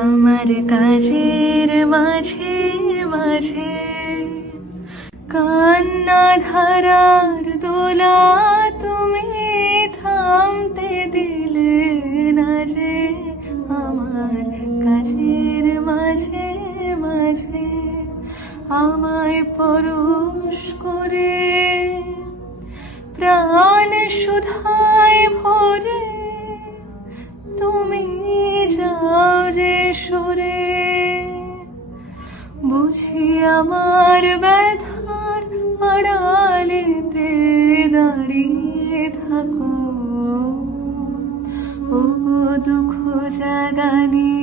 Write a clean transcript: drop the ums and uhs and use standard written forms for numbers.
আমার কাজের মাঝে মাঝে কান্না ধারার দোলা তুমি থামতে দিলে না যে। আমার কাজের মাঝে মাঝে আমায় পরশ করে প্রাণ সুধায় ভরে তুমি যাও যে সরে। বুঝি আমার ব্যথার আড়ালেতে দাঁড়িয়ে থাকো, ও দুঃখ জাগানি